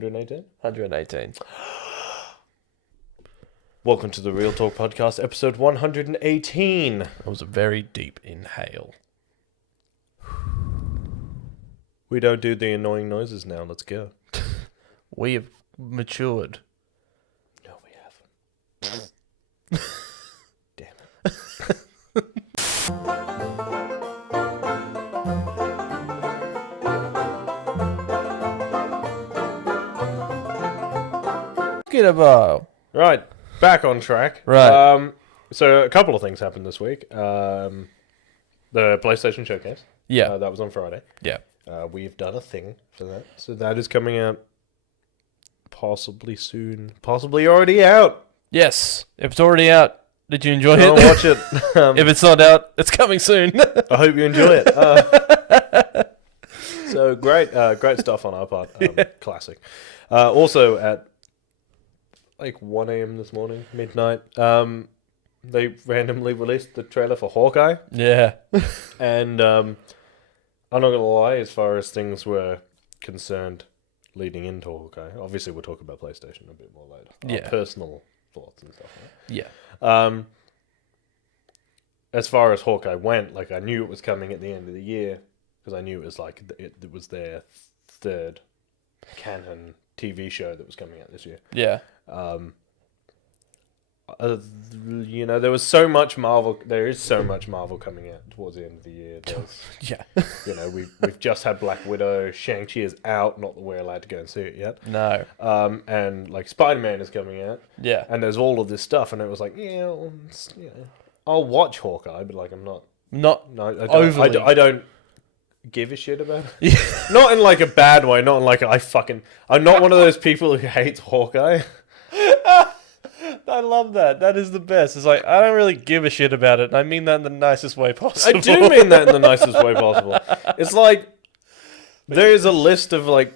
118? 118. Welcome to the Real Talk Podcast, episode 118. That was a very deep inhale. We don't do the annoying noises now. Let's go. We have matured. No, we haven't. Damn it. Get a bow. Right, back on track. Right. So a couple of things happened this week. The PlayStation Showcase. Yeah. That was on Friday. Yeah. We've done a thing for that. So that is coming out possibly soon. Possibly already out. Yes. If it's already out, did you enjoy Go it? and watch it. If it's not out, it's coming soon. I hope you enjoy it. So great stuff on our part. Classic. Also at like 1 a.m. this morning, midnight, they randomly released the trailer for Hawkeye. Yeah. And I'm not going to lie, as far as things were concerned leading into Hawkeye, obviously we'll talk about PlayStation a bit more later. Yeah. Our personal thoughts and stuff. Right? Yeah. As far as Hawkeye went, like I knew it was coming at the end of the year because I knew it was like it was their third canon TV show that was coming out this year. Yeah. There was so much Marvel. There is so much Marvel coming out towards the end of the year. Yeah. We've just had Black Widow. Shang-Chi is out. Not that we're allowed to go and see it yet. No. And like Spider-Man is coming out. Yeah. And there's all of this stuff, and it was like, I'll watch Hawkeye, but like I'm not. No, I don't. Overly. I don't give a shit about it. Yeah. Not in like a bad way. Not in like I'm not one of those people who hates Hawkeye. I love that. That is the best. It's like, I don't really give a shit about it. And I mean that in the nicest way possible. I do mean that in the nicest way possible. It's like there is a list of like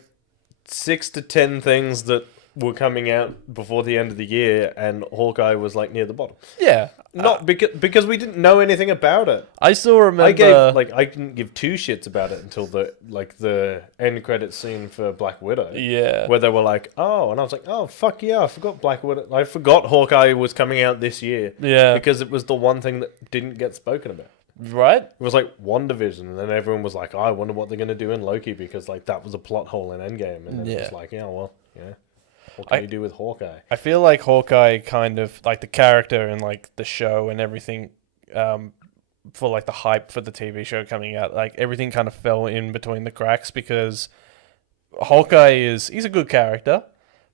6 to 10 things that were coming out before the end of the year, and Hawkeye was like near the bottom. Yeah. Not because we didn't know anything about it. I still remember. I didn't give two shits about it until the end credits scene for Black Widow. Yeah. Where they were like, oh, and I was like, oh fuck yeah, I forgot Black Widow. I forgot Hawkeye was coming out this year. Yeah. Because it was the one thing that didn't get spoken about. Right? It was like WandaVision, and then everyone was like, oh, I wonder what they're gonna do in Loki because like that was a plot hole in Endgame, and then it was like, what can you do with Hawkeye? I feel like Hawkeye kind of, like the character and like the show and everything, for like the hype for the TV show coming out, like everything kind of fell in between the cracks because Hawkeye he's a good character,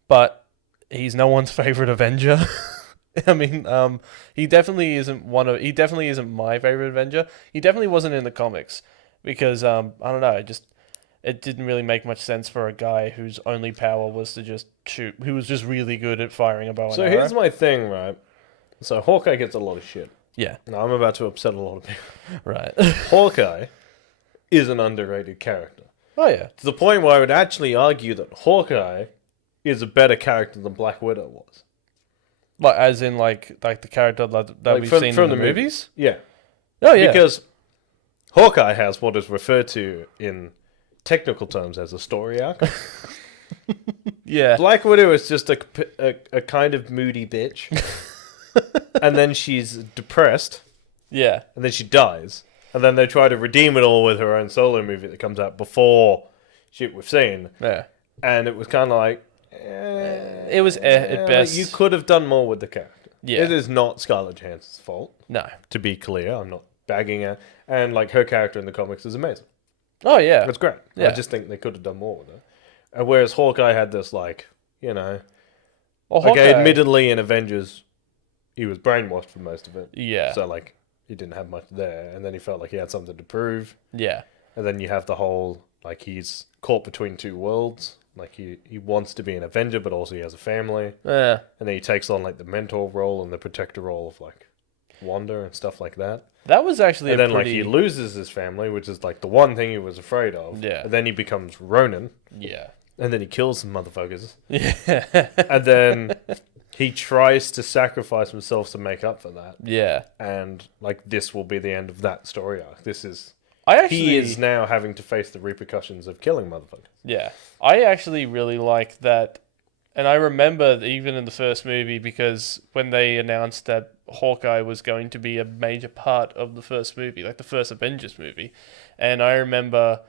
but he's no one's favorite Avenger. I mean, he definitely isn't my favorite Avenger. He definitely wasn't in the comics because, I don't know, it didn't really make much sense for a guy whose only power was to just shoot, who was just really good at firing a bow and arrow. So here's my thing, right? So Hawkeye gets a lot of shit. Yeah. Now I'm about to upset a lot of people. Right. Hawkeye is an underrated character. Oh, yeah. To the point where I would actually argue that Hawkeye is a better character than Black Widow was. Like, as in, like the character that we've seen from in the movies? Yeah. Oh, yeah. Because Hawkeye has what is referred to in technical terms as a story arc. Yeah. Black Widow is just a kind of moody bitch. And then she's depressed. Yeah. And then she dies. And then they try to redeem it all with her own solo movie that comes out before shit we've seen. Yeah. And it was kind of like... it was at best. You could have done more with the character. Yeah. It is not Scarlett Johansson's fault. No. To be clear, I'm not bagging her. And like her character in the comics is amazing. Oh, yeah. It's great. Yeah. I just think they could have done more with it. And whereas Hawkeye had this, like, Well, okay, admittedly in Avengers, he was brainwashed for most of it. Yeah. So, like, he didn't have much there. And then he felt like he had something to prove. Yeah. And then you have the whole, like, he's caught between two worlds. Like, he wants to be an Avenger, but also he has a family. Yeah. And then he takes on, like, the mentor role and the protector role of, like, Wanda and stuff like that. That was actually and then, like, he loses his family, which is, like, the one thing he was afraid of. Yeah. And then he becomes Ronin. Yeah. And then he kills some motherfuckers. Yeah. And then he tries to sacrifice himself to make up for that. Yeah. And, like, this will be the end of that story arc. This is he is now having to face the repercussions of killing motherfuckers. Yeah. I actually really like that. And I remember even in the first movie, because when they announced that Hawkeye was going to be a major part of the first movie, like the first Avengers movie, and I remember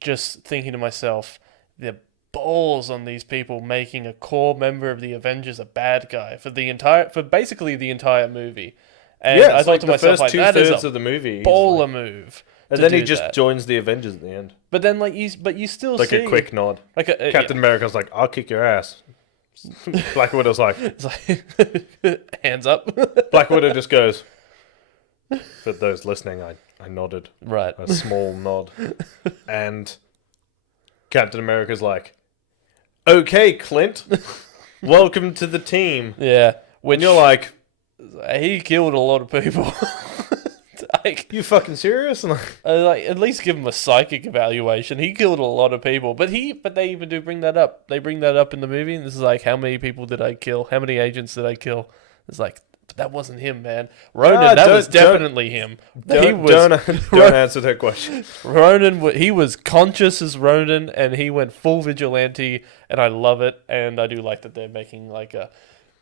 just thinking to myself, the balls on these people making a core member of the Avengers a bad guy for basically the entire movie. And Yeah, I thought to myself, like, that is of the movie, baller move. And then he just joins the Avengers at the end. But then, you still like see a quick nod. like Captain America's like, "I'll kick your ass." Black Widow's like, it's like hands up. Black Widow just goes. For those listening, I nodded. Right. A small nod. And Captain America's like, "Okay, Clint, welcome to the team." Yeah. When you're like, he killed a lot of people. Like, you fucking serious? like, at least give him a psychic evaluation. He killed a lot of people, but they even do bring that up. They bring that up in the movie, and this is like, how many people did I kill? How many agents did I kill? It's like, but that wasn't him, man. Ronan, that was definitely him. Don't answer that question. Ronan, he was conscious as Ronan, and he went full vigilante, and I love it. And I do like that they're making like a,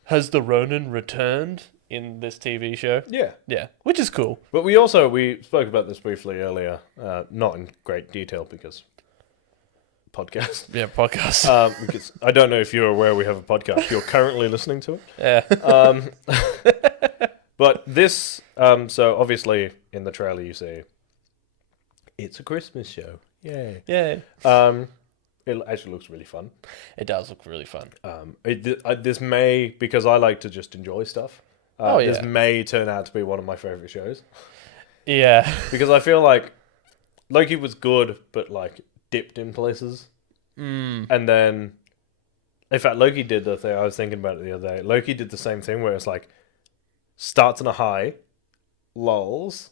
has the Ronan returned in this TV show? Yeah, which is cool. But we spoke about this briefly earlier, not in great detail because podcast. Yeah, podcast. Because I don't know if you're aware we have a podcast. You're currently listening to it. Yeah. But this, so obviously in the trailer you see, it's a Christmas show. Yay. Yeah. It actually looks really fun. It does look really fun. This may, because I like to just enjoy stuff. This may turn out to be one of my favorite shows. Yeah. Because I feel like Loki was good, but like dipped in places. And then, in fact, Loki did the thing, I was thinking about it the other day. Loki did the same thing where it's like, starts on a high, lulls,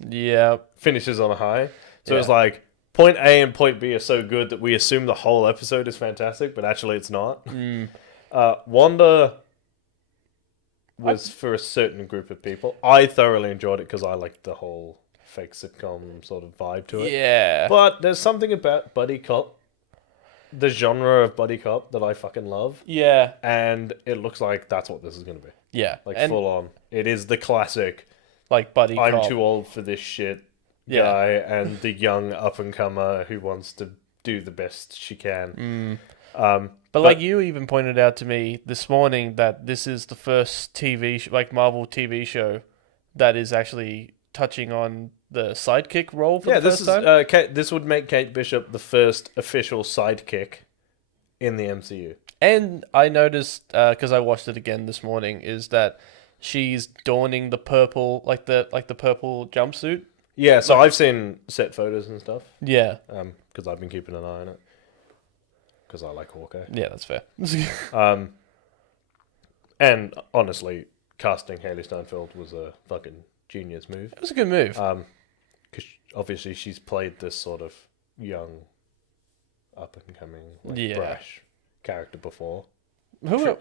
finishes on a high. So it's like, point A and point B are so good that we assume the whole episode is fantastic, but actually it's not. Wanda was for a certain group of people. I thoroughly enjoyed it because I like the whole fake sitcom sort of vibe to it. Yeah. But there's something about buddy cop, the genre of buddy cop, that I fucking love. Yeah. And it looks like that's what this is going to be. Yeah. Like, full on. It is the classic, like, buddy cop. I'm too old for this shit guy, and the young up-and-comer who wants to do the best she can. But like you even pointed out to me this morning that this is the first Marvel TV show that is actually touching on the sidekick role for the first time. This would make Kate Bishop the first official sidekick in the MCU. And I noticed, because I watched it again this morning, is that she's donning the purple, like the purple jumpsuit. Yeah, so I've seen set photos and stuff. Yeah. Because I've been keeping an eye on it. Because I like Hawkeye. Yeah, that's fair. And honestly, casting Hailey Steinfeld was a fucking genius move. It was a good move. Because obviously she's played this sort of young, up-and-coming, brash character before. True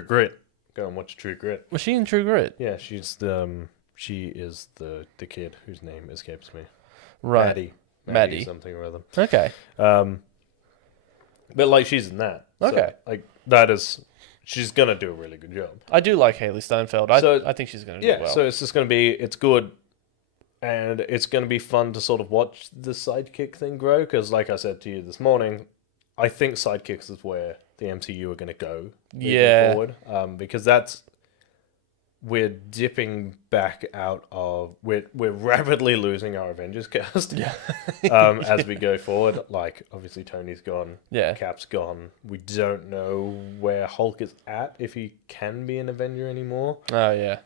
Grit. Go and watch True Grit. Was she in True Grit? Yeah, she is the kid whose name escapes me. Right. Maddie. Something or other. Okay. But like she's in that. Okay. So, like she's gonna do a really good job. I do like Hailey Steinfeld. I think she's gonna do well. So it's just gonna be, it's good, and it's gonna be fun to sort of watch the sidekick thing grow. Because like I said to you this morning, I think sidekicks is where the MCU are gonna go moving forward. Because we're dipping back out of, we're rapidly losing our Avengers cast as we go forward. Like, obviously Tony's gone, Cap's gone. We don't know where Hulk is at, if he can be an Avenger anymore. Oh yeah.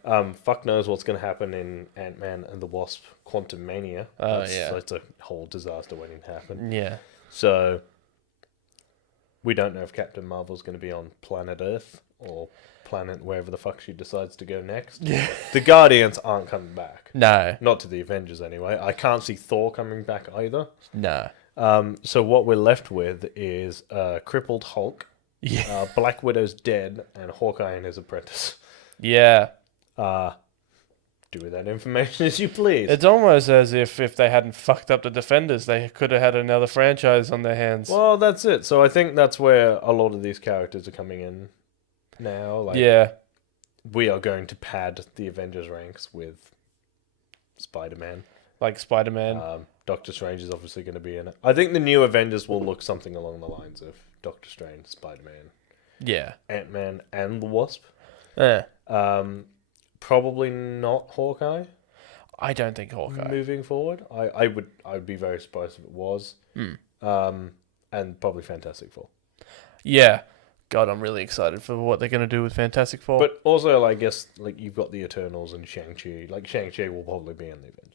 Fuck knows what's going to happen in Ant-Man and the Wasp: Quantumania. That's a whole disaster waiting to happen. Yeah. So we don't know if Captain Marvel's going to be on planet Earth or planet wherever the fuck she decides to go next. Yeah. The Guardians aren't coming back. No. Not to the Avengers anyway. I can't see Thor coming back either. No. So what we're left with is crippled Hulk, Black Widow's dead, and Hawkeye and his apprentice. Yeah. Do do with that information as you please. It's almost as if they hadn't fucked up the Defenders, they could have had another franchise on their hands. Well, that's it. So I think that's where a lot of these characters are coming in now. Like, yeah. we are going to pad the Avengers ranks with Spider-Man. Like Spider-Man. Doctor Strange is obviously going to be in it. I think the new Avengers will look something along the lines of Doctor Strange, Spider-Man, yeah. Ant-Man, and the Wasp. Yeah. Probably not Hawkeye. I don't think Hawkeye. Moving forward, I would be very surprised if it was. And probably Fantastic Four. Yeah. God, I'm really excited for what they're going to do with Fantastic Four. But also, I guess, like, you've got the Eternals and Shang-Chi. Like, Shang-Chi will probably be in the Avengers.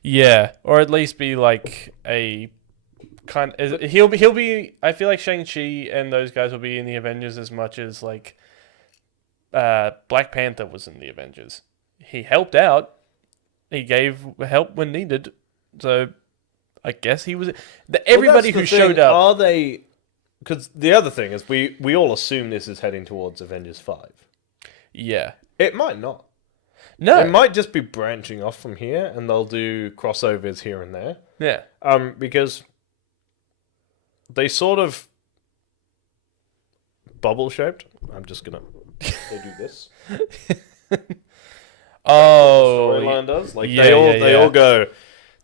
Yeah, or at least be like a kind. He'll be. I feel like Shang-Chi and those guys will be in the Avengers as much as like Black Panther was in the Avengers. He helped out. He gave help when needed. So I guess he was. Everybody who showed up. Are they? Because the other thing is, we all assume this is heading towards Avengers 5. Yeah. It might not. No. It might just be branching off from here, and they'll do crossovers here and there. Yeah. Because they sort of bubble shaped. I'm just gonna they do this. Oh, storyline does like yeah, they all go.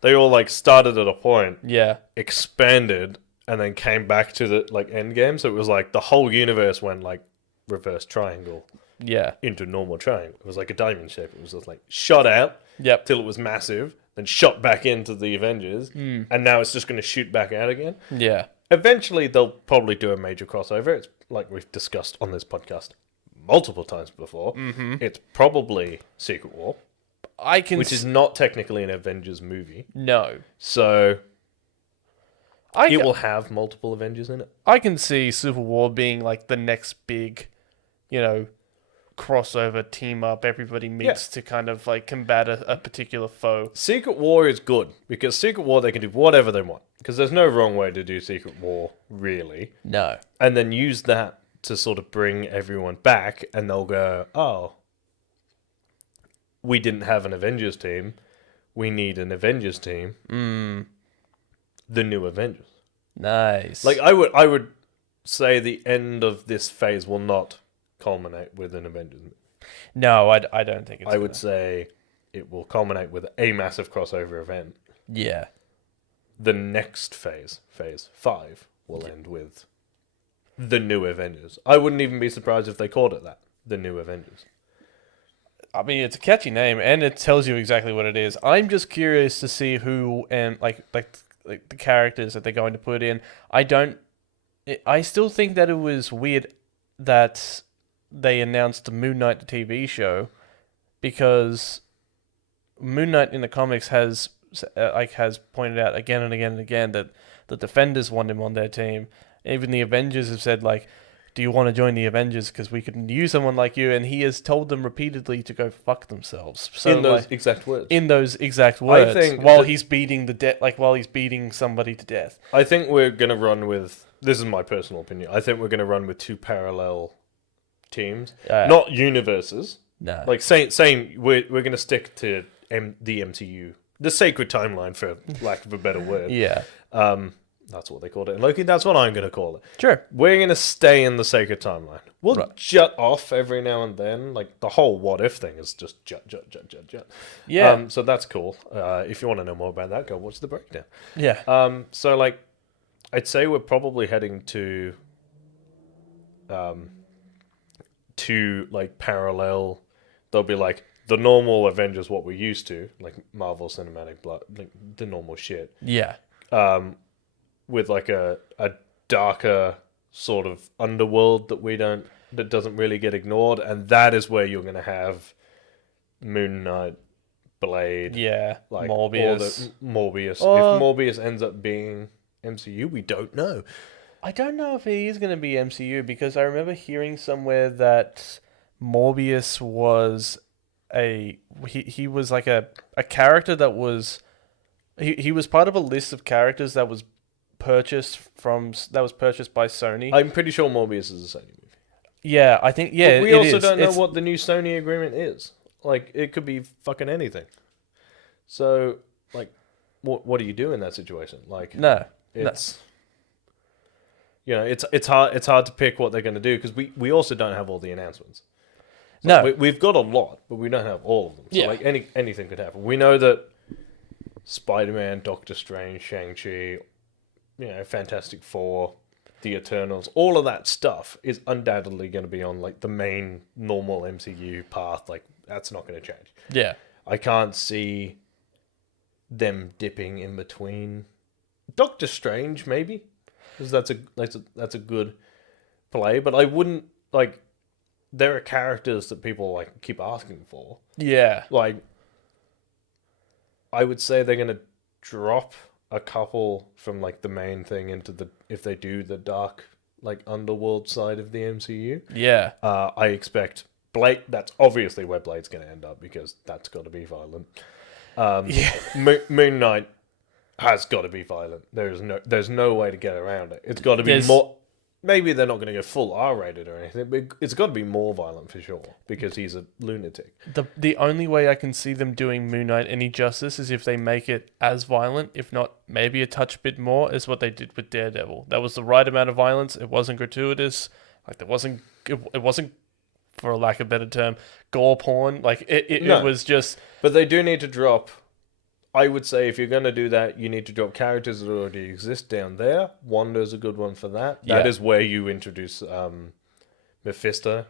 They all like started at a point, yeah, expanded, and then came back to the like end game. So it was like the whole universe went like reverse triangle. Yeah. Into normal triangle. It was like a diamond shape. It was just like shot out till it was massive, then shot back into the Avengers, and now it's just going to shoot back out again. Yeah. Eventually, they'll probably do a major crossover. It's like we've discussed on this podcast multiple times before. Mm-hmm. It's probably Secret War, which is not technically an Avengers movie. No. So it will have multiple Avengers in it. I can see Civil War being like the next big, crossover team up. Everybody meets to kind of like combat a particular foe. Secret War is good because Secret War they can do whatever they want because there's no wrong way to do Secret War really. No. And then use that to sort of bring everyone back, and they'll go, "Oh, we didn't have an Avengers team. We need an Avengers team. The new Avengers." Nice. Like I would say the end of this phase will not culminate with an Avengers movie. No, I don't think it's I would say it will culminate with a massive crossover event. Yeah. The next phase 5, will end with the new Avengers. I wouldn't even be surprised if they called it that. The new Avengers. I mean, it's a catchy name, and it tells you exactly what it is. I'm just curious to see who and like the characters that they're going to put in. I still think that it was weird that they announced the Moon Knight the TV show, because Moon Knight in the comics has pointed out again and again and again that the Defenders want him on their team. Even the Avengers have said, like, do you want to join the Avengers because we could use someone like you? And he has told them repeatedly to go fuck themselves. So, in those exact words. In those exact words. I think while he's beating while he's beating somebody to death. I think we're gonna run with. This is my personal opinion. I think we're gonna run with 2 parallel teams, not universes. No. Like saying we're gonna stick to the MCU, the sacred timeline, for lack of a better word. Yeah. That's what they called it in Loki. That's what I'm gonna call it. Sure. We're gonna stay in the sacred timeline. We'll jut off every now and then. Like the whole what if thing is just jut. Yeah. So that's cool. If you want to know more about that, go watch the breakdown. Yeah. So like, I'd say we're probably heading to like parallel. There'll be like the normal Avengers, what we're used to, like Marvel Cinematic Blood, like the normal shit. Yeah. With like a darker sort of underworld that doesn't really get ignored, and that is where you're gonna have Moon Knight, Blade, like Morbius. If Morbius ends up being MCU, we don't know. I don't know if he is going to be MCU, because I remember hearing somewhere that Morbius was he was like a character that was he was part of a list of characters that was purchased by Sony. I'm pretty sure Morbius is a Sony movie. Yeah, I think But we also don't know what the new Sony agreement is. Like, it could be fucking anything. So, like, what do you do in that situation? Like, No. it's it's hard to pick what they're going to do because we also don't have all the announcements. So No. we've got a lot, but we don't have all of them. So Yeah. like anything could happen. We know that Spider-Man, Doctor Strange, Shang-Chi, Fantastic Four, the Eternals, all of that stuff is undoubtedly going to be on like the main normal MCU path. Like that's not going to change. Yeah. I can't see them dipping in between. Doctor Strange maybe, because that's a good play, but I wouldn't like. There are characters that people like keep asking for. Yeah. Like, I would say they're gonna drop a couple from like the main thing into if they do the dark like underworld side of the MCU. Yeah. I expect Blade. That's obviously where Blade's gonna end up because that's got to be violent. Yeah. Moon Knight has got to be violent. There's no way to get around it. It's got to be There's- more. Maybe they're not going to go full R-rated or anything, but it's got to be more violent for sure because he's a lunatic. The only way I can see them doing Moon Knight any justice is if they make it as violent, if not maybe a touch bit more, is what they did with Daredevil. That was the right amount of violence. It wasn't gratuitous. Like it wasn't for a lack of a better term, gore porn. Like it No. was just But they do need to drop. I would say if you're going to do that, you need to drop characters that already exist down there. Wanda's a good one for that. That Yeah. is where you introduce Mephisto.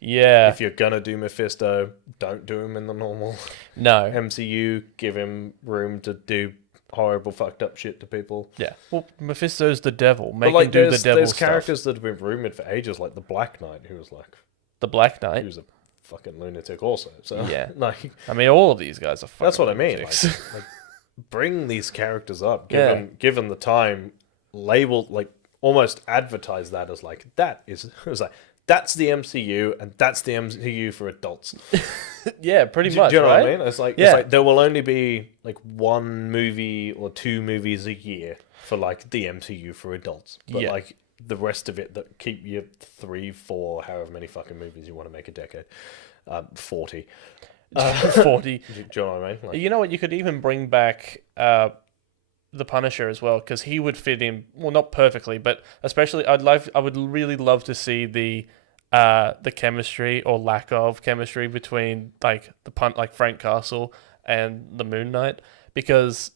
yeah. If you're going to do Mephisto, don't do him in the normal No. MCU. Give him room to do horrible, fucked up shit to people. Yeah. Well, Mephisto's the devil. But Make like, him do the devil there's stuff. characters that have been rumored for ages, like the Black Knight, who was like, The Black he Knight. was a fucking lunatic also. So Yeah. like, I mean, all of these guys are fucking that's what I mean. lunatics. Like bring these characters up, Yeah. given the time, label like almost advertise that as like it was like that's the MCU and that's the MCU for adults. Yeah, pretty Do much, you know right? what I mean? It's Yeah. like there will only be like one movie or two movies a year for like the MCU for adults, but Yeah. like the rest of it that keep you 3, 4, however many fucking movies you want to make a decade, 40. 40. Do you know what I mean? Like, You know what? You could even bring back the Punisher as well, because he would fit in. Well, not perfectly, but especially I would really love to see the chemistry or lack of chemistry between like like Frank Castle and the Moon Knight, because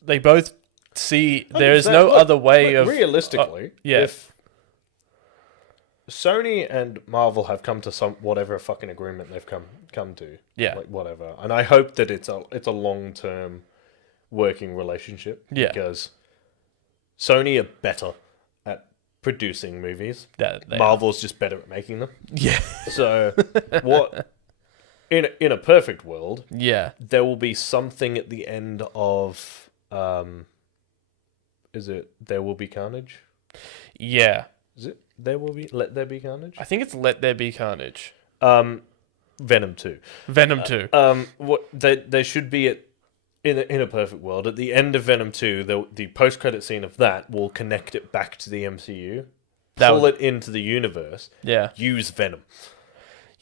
they both see there is no 100%. Look, other way of realistically, yeah. if Sony and Marvel have come to some whatever fucking agreement they've come to, Yeah. like whatever, and I hope that it's a long-term working relationship, Yeah. because Sony are better at producing movies. that they Marvel's just better at making them. Yeah. So what in a perfect world, Yeah. there will be something at the end of is it There Will Be Carnage? Yeah. Is it There Will Be Let There Be Carnage? I think it's Let There Be Carnage. Venom 2. Venom 2. What they should be in a perfect world at the end of Venom 2, the post credit scene of that will connect it back to the MCU, pull it into the universe, Yeah. use Venom.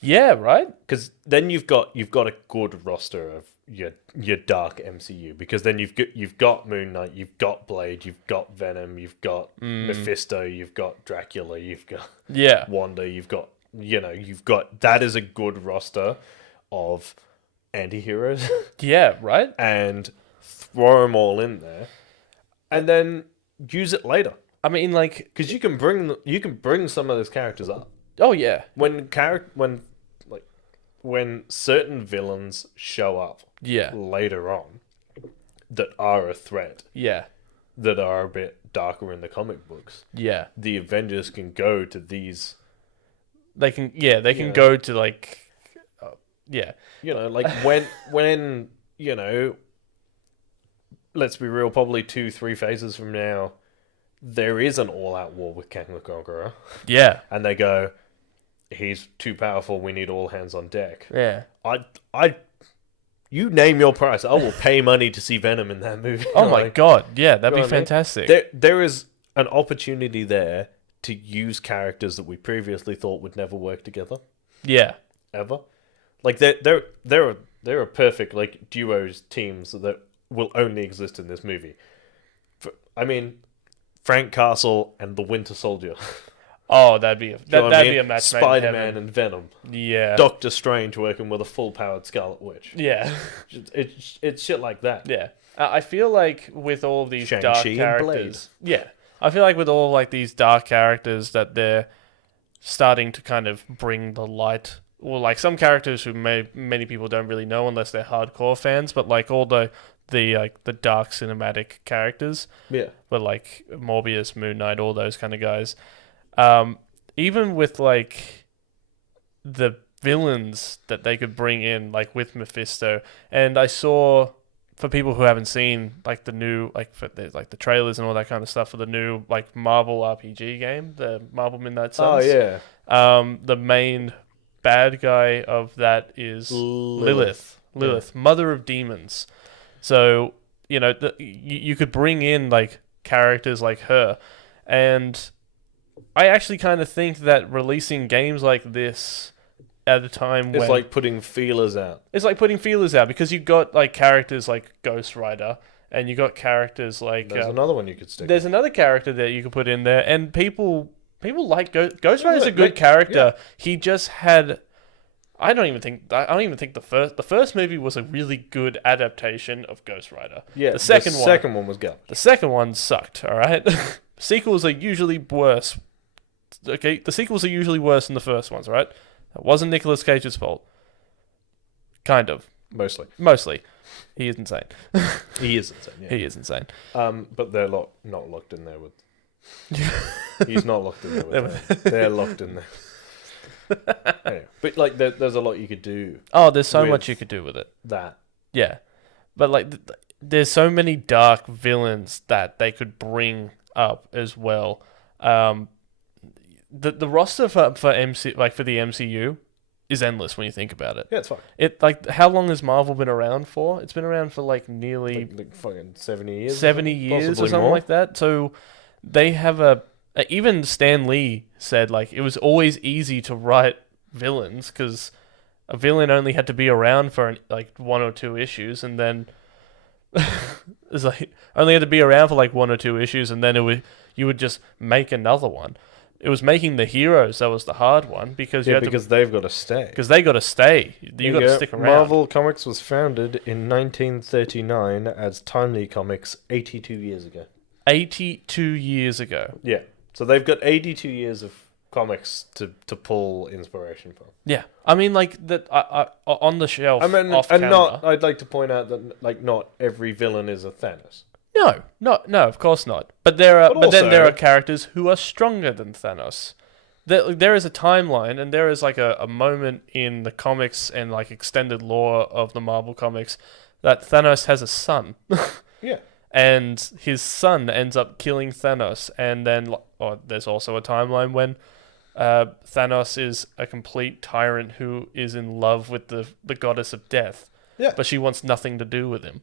Yeah, right? Because then you've got a good roster of your dark MCU. Because then you've got Moon Knight, you've got Blade, you've got Venom, you've got Mephisto, you've got Dracula, you've got Yeah. Wanda, you've got that is a good roster of anti-heroes. Yeah, right? And throw them all in there, and then use it later. I mean, like, Because you can bring some of those characters up oh yeah. when certain villains show up Yeah. later on that are a threat, Yeah. that are a bit darker in the comic books. Yeah. The Avengers can go to these, They can Yeah. go to like yeah. like when let's be real, probably 2-3 phases from now, there is an all-out war with Kang the Conqueror, Yeah. and they go, he's too powerful, we need all hands on deck. Yeah. You name your price, I will pay money to see Venom in that movie. Oh my god. Yeah, that'd You be know what I mean? fantastic. There is an opportunity there to use characters that we previously thought would never work together, Yeah. ever. Like they're a perfect like duos teams that will only exist in this movie. I mean, Frank Castle and the Winter Soldier. Oh, that'd be that'd be a match made in Spider-Man heaven. and Venom. Yeah. Doctor Strange working with a full-powered Scarlet Witch. Yeah. It's shit like that. Yeah. I feel like with all of these dark Shang-Chi and characters, Blade. yeah, I feel like with all like these dark characters that they're starting to kind of bring the light, or like some characters who many people don't really know unless they're hardcore fans, but like all the like the dark cinematic characters, Yeah. but like Morbius, Moon Knight, all those kind of guys. Even with like the villains that they could bring in, like with Mephisto, and I saw, for people who haven't seen like the new like the trailers and all that kind of stuff for the new like Marvel RPG game, the Marvel Midnight Suns. Oh yeah. The main bad guy of that is Lilith, mother of demons. So you know you could bring in like characters like her, and I actually kind of think that releasing games like this at a time It's like putting feelers out. It's like putting feelers out because you've got like characters like Ghost Rider, and you got characters like There's another one you could stick. There's another character that you could put in there, and people like Ghost Rider's a good character. Yeah. He just had. I don't even think the first movie was a really good adaptation of Ghost Rider. Yeah, the second one was garbage. The second one sucked. All right, sequels are usually worse. Okay, the sequels are usually worse than the first ones. Right, that wasn't Nicolas Cage's fault. Kind of. Mostly. He is insane. He is insane. Yeah. He is insane. But they're not locked in there with. He's not locked in there with. Them. They're locked in there. Anyway, but like, there's a lot you could do. Oh, there's so much you could do with it. That. Yeah, but like, there's so many dark villains that they could bring up as well. The roster for the MCU is endless when you think about it. Yeah, it's fine. How long has Marvel been around for? It's been around for like nearly like fucking 70 years. 70 years or something more. like that. So they have even Stan Lee said like it was always easy to write villains because a villain only had to be around for like 1 or 2 issues, and then it's like only had to be around for like 1 or 2 issues, and then you would just make another one. It was making the heroes that was the hard one because they've got to stay. Because they got to stay. You got to stick around. Marvel Comics was founded in 1939 as Timely Comics 82 years ago. 82 years ago. Yeah. So they've got 82 years of comics to pull inspiration from. Yeah. I mean, like, that on the shelf, off camera. I'd like to point out that, like, not every villain is a Thanos. No, of course not. But then there are characters who are stronger than Thanos. There is a timeline, and there is like a moment in the comics and like extended lore of the Marvel comics that Thanos has a son. Yeah. And his son ends up killing Thanos, and then there's also a timeline when Thanos is a complete tyrant who is in love with the goddess of death. Yeah. But she wants nothing to do with him.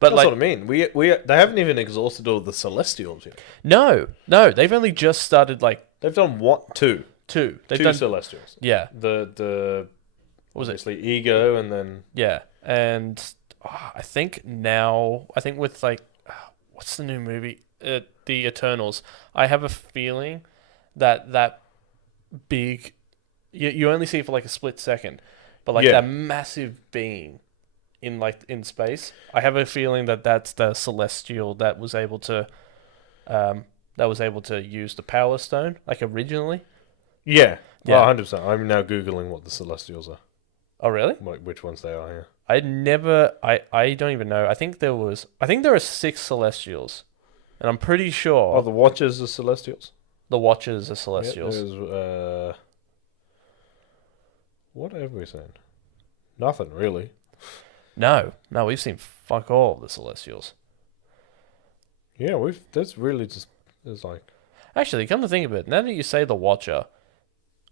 But that's what I mean. They haven't even exhausted all the Celestials yet. No, they've only just started like they've done what? Two. They've done Celestials. Yeah. The what was obviously Ego, and then and I think with like what's the new movie? The Eternals. I have a feeling that big you only see it for like a split second, but like that massive being in space. I have a feeling that's the Celestial that was able to use the Power Stone like originally. Yeah. 100%. I'm now googling what the Celestials are. Oh really? Like which ones they are. Yeah. I don't even know. I think there are 6 Celestials, and I'm pretty sure. Oh, the Watchers are Celestials. The Watchers are Celestials. There's what have we seen? Nothing really. No, we've seen fuck all of the Celestials. Yeah, that's really just, it's like... Actually, come to think of it, now that you say the Watcher,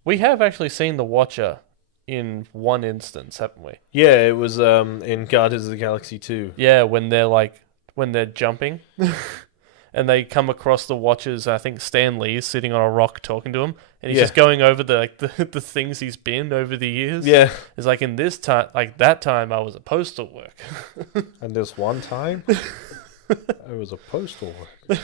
we have actually seen the Watcher in one instance, haven't we? Yeah, it was in Guardians of the Galaxy 2. Yeah, when they're jumping. and they come across the Watchers. I think Stan Lee is sitting on a rock talking to him, and he's Yeah. just going over the things he's been over the years. Yeah. It's like in this time, like that time, I was a postal worker. And this one time, I was a postal worker.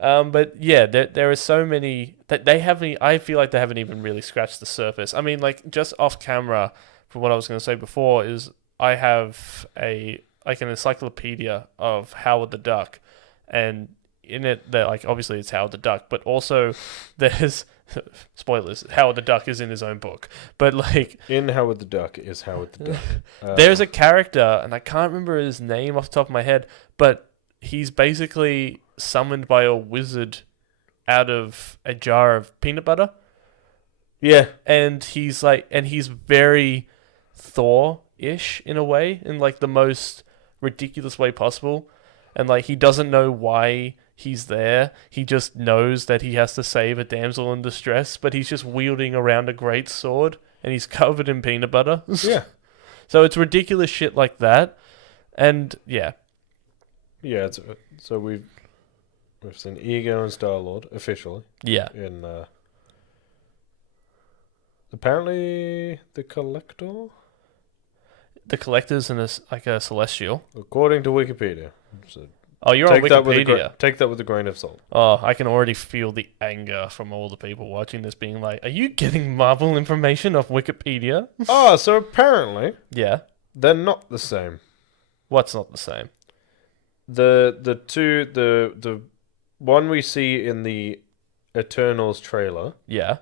But yeah, there are so many that they haven't. I feel like they haven't even really scratched the surface. I mean, like just off camera, from what I was going to say before, is I have an encyclopedia of Howard the Duck, and in it, that like obviously it's Howard the Duck, but also there's spoilers. Howard the Duck is in his own book, but like In Howard the Duck is Howard the Duck. there's a character, and I can't remember his name off the top of my head, but he's basically summoned by a wizard out of a jar of peanut butter. Yeah. And he's very Thor-ish in a way, in like the most ridiculous way possible. And like he doesn't know why he's there. He just knows that he has to save a damsel in distress, but he's just wielding around a great sword and he's covered in peanut butter. Yeah. So it's ridiculous shit like that. And yeah. Yeah, so we've seen Ego and Star-Lord officially. Yeah. In apparently the Collector, The Collector's in like a celestial. according to Wikipedia. So Oh, you're on that with Wikipedia. take that with a grain of salt. Oh, I can already feel the anger from all the people watching this being like, are you getting Marvel information off Wikipedia? Oh, so apparently Yeah. they're not the same. What's not the same? The one we see in the Eternals trailer Yeah.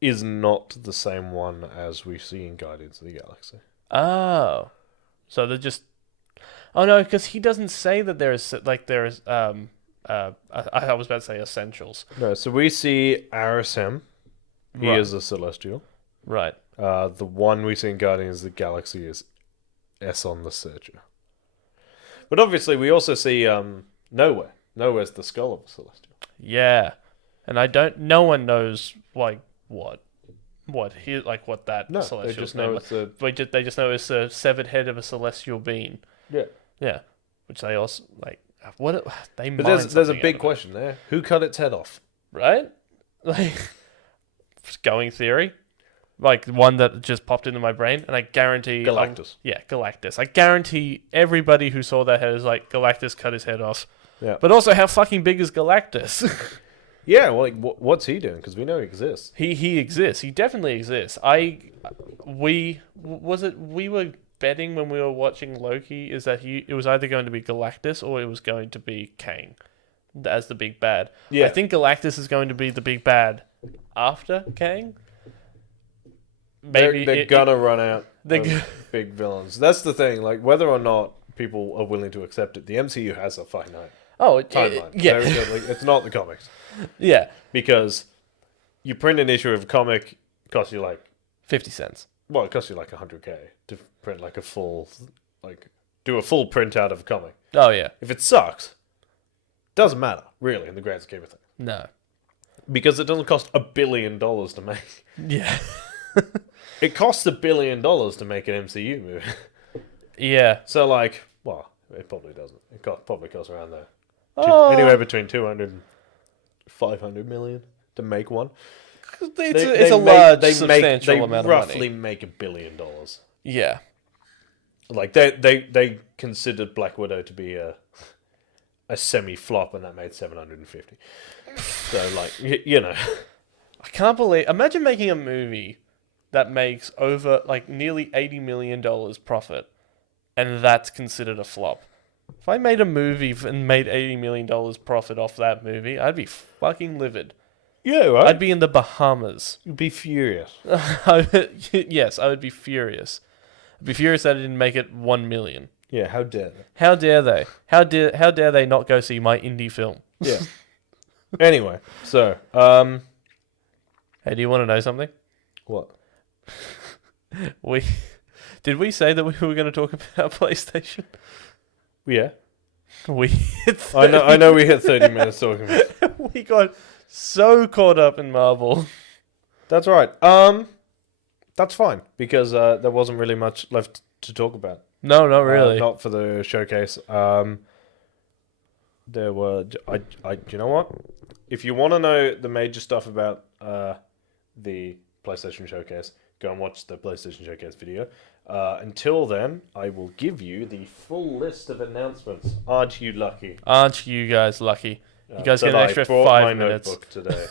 is not the same one as we see in Guardians of the Galaxy. Oh. So they're just... Oh, no, because he doesn't say that there is... I was about to say essentials. No, so we see Arisem. He Right. is a Celestial. Right. The one we see in Guardians of the Galaxy is Esson the Searcher. But obviously, we also see Nowhere. Nowhere's the skull of a Celestial. Yeah. And no one knows, like, what that No, celestial they just know it's a... They just know it's a severed head of a celestial being. Yeah. Yeah. Which they also, like, what... They But mine there's a something out big of it, question there. Who cut its head off? right? Like, just going theory. Like, one that just popped into my brain, and I guarantee... Galactus. Yeah, Galactus. I guarantee everybody who saw that head is like, Galactus cut his head off. Yeah. But also, how fucking big is Galactus? Yeah, well, like, what's he doing? Because we know he exists. He exists. He definitely exists. We were betting when we were watching Loki is that it was either going to be Galactus or it was going to be Kang as the big bad. Yeah. I think Galactus is going to be the big bad after Kang. Maybe They're gonna run out They're of big villains. That's the thing. Like, whether or not people are willing to accept it, the MCU has a finite timeline. yeah, It's not the comics. yeah, Because you print an issue of a comic, costs you like... 50 cents. Well, it costs you like $100K to print like a full... do a full print out of a comic. Oh yeah, If it sucks, doesn't matter, really, in the grand scheme of things. no, Because it doesn't cost $1 billion to make. yeah, It costs $1 billion to make an MCU movie. yeah. So, like, well, it probably doesn't. It probably costs around there. Oh. Anywhere between 200 and 500 million to make one. It's a large, substantial amount of money. They roughly make $1 billion. Yeah, Like, they considered Black Widow to be a semi-flop, and that made 750. So, like, you know. I can't believe. Imagine making a movie that makes over like nearly $80 million profit, and that's considered a flop. If I made a movie and made $80 million profit off that movie, I'd be fucking livid. Yeah, right? I'd be in the Bahamas. You'd be furious. Yes, I would be furious. I'd be furious that I didn't make it 1 million. Yeah, how dare they? How dare they? How dare they not go see my indie film? Yeah. Anyway, so, Hey, do you want to know something? what? Did we say that we were going to talk about PlayStation? Yeah. We hit I know we hit 30 minutes talking about it. we got so caught up in Marvel. That's right. That's fine, because there wasn't really much left to talk about. No, not really. Not for the showcase. there were. Do you know what? If you want to know the major stuff about the PlayStation Showcase, go and watch the PlayStation Showcase video. Until then, I will give you the full list of announcements. Aren't you lucky? Aren't you guys lucky? You guys get that an extra I brought 5 my minutes. notebook today.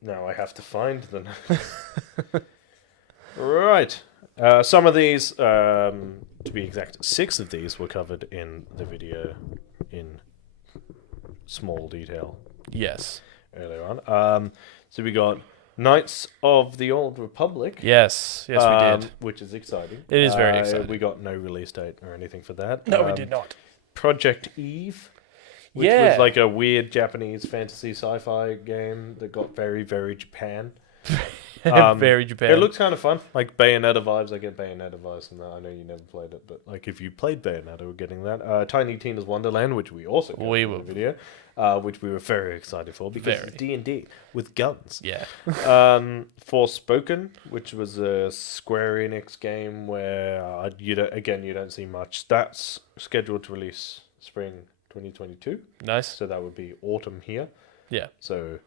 Now I have to find the notes. Right. Some of these, to be exact, 6 of these were covered in the video in small detail Yes. earlier on. So we got Knights of the Old Republic. Yes. Yes, we did. Which is exciting. It is very exciting. We got no release date or anything for that. No, we did not. Project Eve, which was like a weird Japanese fantasy sci-fi game that got very, very Japan. Very Japan. It looks kind of fun, like Bayonetta vibes. I get Bayonetta vibes from that. I know you never played it, but like if you played Bayonetta, we're getting that. Tiny Tina's Wonderland, which we also got in the video, which we were very excited for because it's D&D with guns. Yeah. Forspoken, which was a Square Enix game where you don't see much. That's scheduled to release spring 2022. Nice. So that would be autumn here. Yeah. So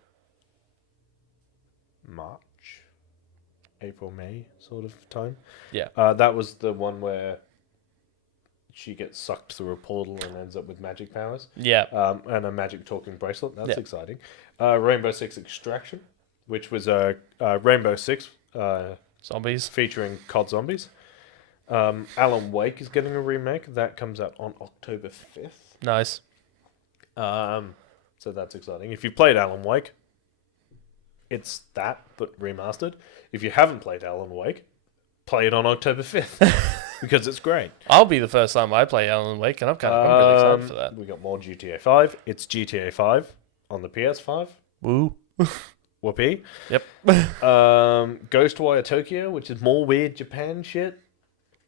March, April, May sort of time. Yeah. That was the one where she gets sucked through a portal and ends up with magic powers. Yeah. And a magic talking bracelet. That's exciting. Rainbow Six Extraction, which was Rainbow Six Zombies featuring COD Zombies. Alan Wake is getting a remake. That comes out on October 5th. Nice. So that's exciting. If you played Alan Wake, it's that, but remastered. If you haven't played Alan Wake, play it on October 5th. Because it's great. I'll be the first time I play Alan Wake, and I'm really excited for that. We got more GTA 5. It's GTA 5 on the PS5. Woo. Whoopee. Yep. Ghostwire Tokyo, which is more weird Japan shit.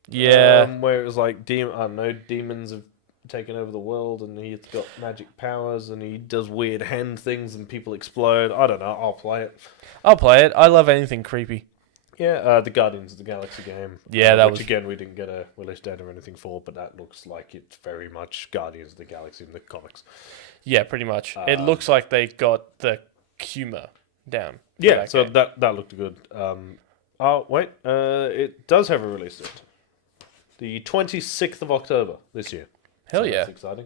Yeah. Where it was like, demons have taken over the world, and he's got magic powers, and he does weird hand things, and people explode. I don't know. I'll play it. I'll play it. I love anything creepy. Yeah, the Guardians of the Galaxy game. Yeah, which again we didn't get a release date or anything for, but that looks like it's very much Guardians of the Galaxy in the comics. Yeah, pretty much. It looks like they got the humor down. Yeah, so that looked good. Oh wait, it does have a release date, the 26th of October this year. Hell so yeah, that's exciting.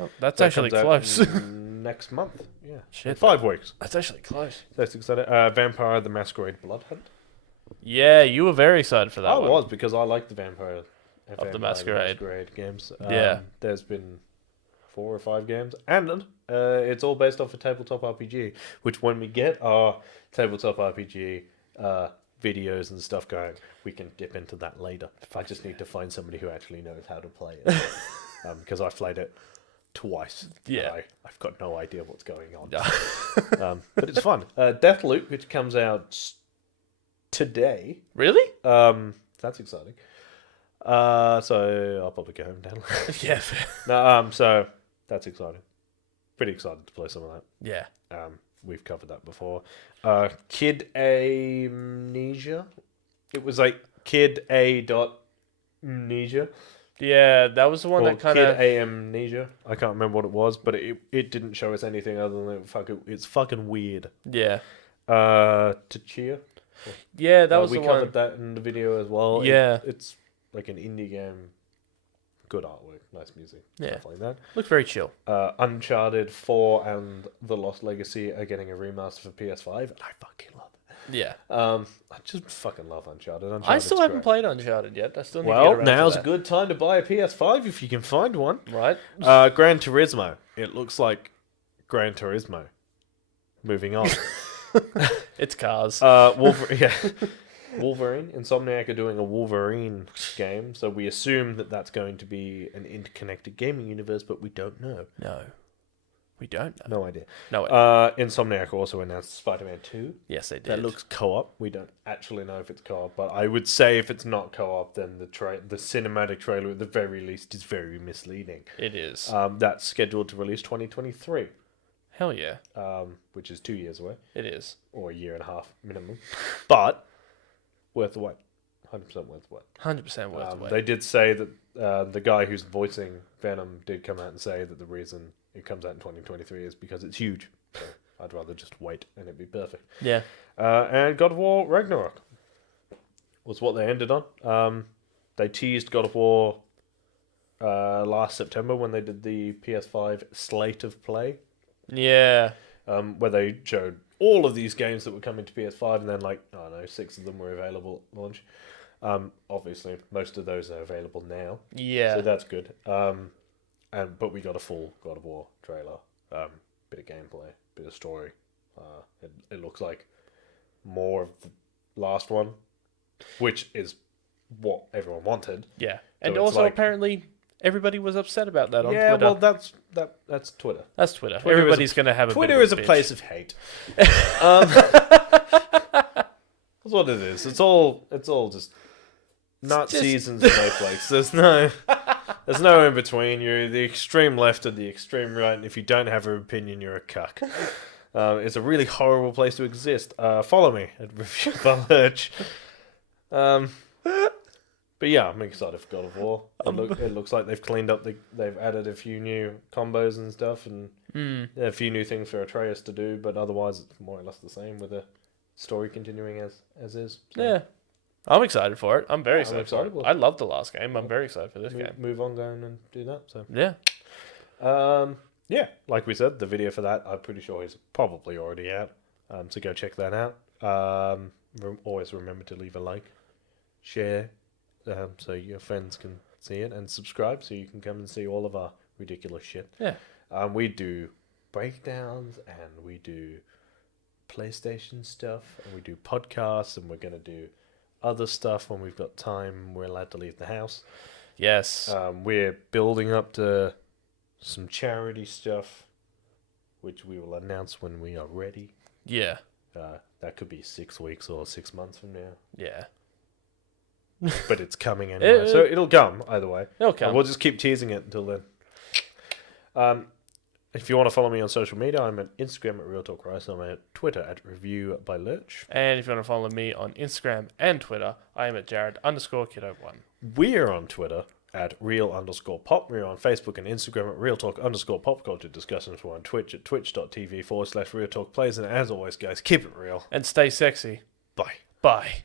Oh, that's actually close. Next month, yeah. Shit, 5 weeks. That's actually close. That's exciting. Vampire the Masquerade Blood Hunt. Yeah, you were very excited for that. I was, because I like the Vampire the Masquerade games. Yeah, there's been 4 or 5 games, and it's all based off a tabletop RPG. Which, when we get our tabletop RPG videos and stuff going, we can dip into that later. I just need to find somebody who actually knows how to play it, because I've played it twice. Yeah, I've got no idea what's going on. But it's fun. Deathloop, which comes out today. Really? That's exciting. So I'll probably go home and download. Yeah. No, so that's exciting. Pretty excited to play some of that. Yeah. We've covered that before. Kid Amnesia. It was like Kid A dot Amnesia. Yeah, that was the one that kind of... Kid Amnesia. I can't remember what it was, but it didn't show us anything other than it's fucking weird. Yeah. Tachia. Yeah, that was the one. We covered that in the video as well. Yeah. It's like an indie game. Good artwork, nice music, stuff like that. Looks very chill. Uncharted 4 and The Lost Legacy are getting a remaster for PS5, and I fucking love it. Yeah. I just fucking love Uncharted. I still haven't played Uncharted yet. I still need to Well, get around now's to a that. good time to buy a PS5 if you can find one. Right. Gran Turismo. It looks like Gran Turismo. Moving on. It's cars. Wolverine. Insomniac are doing a Wolverine game, so we assume that that's going to be an interconnected gaming universe, but we don't know. No. We don't know. No idea. No Insomniac also announced Spider-Man 2. Yes, they did. That looks co-op. We don't actually know if it's co-op, but I would say if it's not co-op, then the cinematic trailer at the very least is very misleading. It is. That's scheduled to release 2023. Hell yeah. Which is 2 years away. It is. Or a year and a half minimum. But worth the wait. 100% worth the wait. 100% worth the wait. They did say that the guy who's voicing Venom did come out and say that the reason it comes out in 2023 is because it's huge. So I'd rather just wait and it'd be perfect. Yeah. And God of War Ragnarok was what they ended on. They teased God of War last September when they did the PS5 slate of play. Yeah. Where they showed all of these games that were coming to PS5, and then 6 of them were available at launch. Obviously, most of those are available now. Yeah. So that's good. But we got a full God of War trailer, bit of gameplay, bit of story. It looks like more of the last one, which is what everyone wanted. Yeah. So And it's also, like- apparently, everybody was upset about that on Yeah, Twitter. well, that's Twitter. That's Twitter. Twitter Everybody's going to have a Twitter bit is of a bitch. place of hate. That's what it is. It's all just Nazis and snowflakes. There's no in between. You're the extreme left or the extreme right, and if you don't have an opinion, you're a cuck. It's a really horrible place to exist. Follow me at Review by Lurch. But yeah, I'm excited for God of War. It looks like they've cleaned up they've added a few new combos and stuff, and a few new things for Atreus to do. But otherwise, it's more or less the same with the story continuing as is. So Yeah. I'm excited for it. I'm very I'm excited for it. I love the last game. I'm very excited for this game. move on, go and do that. So Yeah. yeah, like we said, the video for that I'm pretty sure is probably already out. So go check that out. Always remember to leave a like, share, so your friends can see it, and subscribe so you can come and see all of our ridiculous shit. Yeah. We do breakdowns and we do PlayStation stuff and we do podcasts, and we're gonna do other stuff when we've got time. We're allowed to leave the house. Yes. We're building up to some charity stuff, which we will announce when we are ready. Yeah. That could be 6 weeks or 6 months from now. Yeah. But it's coming anyway, so it'll come either way. It'll come. We'll just keep teasing it until then. If you want to follow me on social media, I'm at Instagram at Real Talk Rice. I'm at Twitter at Review by Lurch. And if you want to follow me on Instagram and Twitter, I am at Jared_Kiddo1. We're on Twitter at Real_Pop. We're on Facebook and Instagram at Real Talk_Pop Culture Discussions. We're on Twitch at twitch.tv/Real Talk Plays. And as always, guys, keep it real. And stay sexy. Bye. Bye.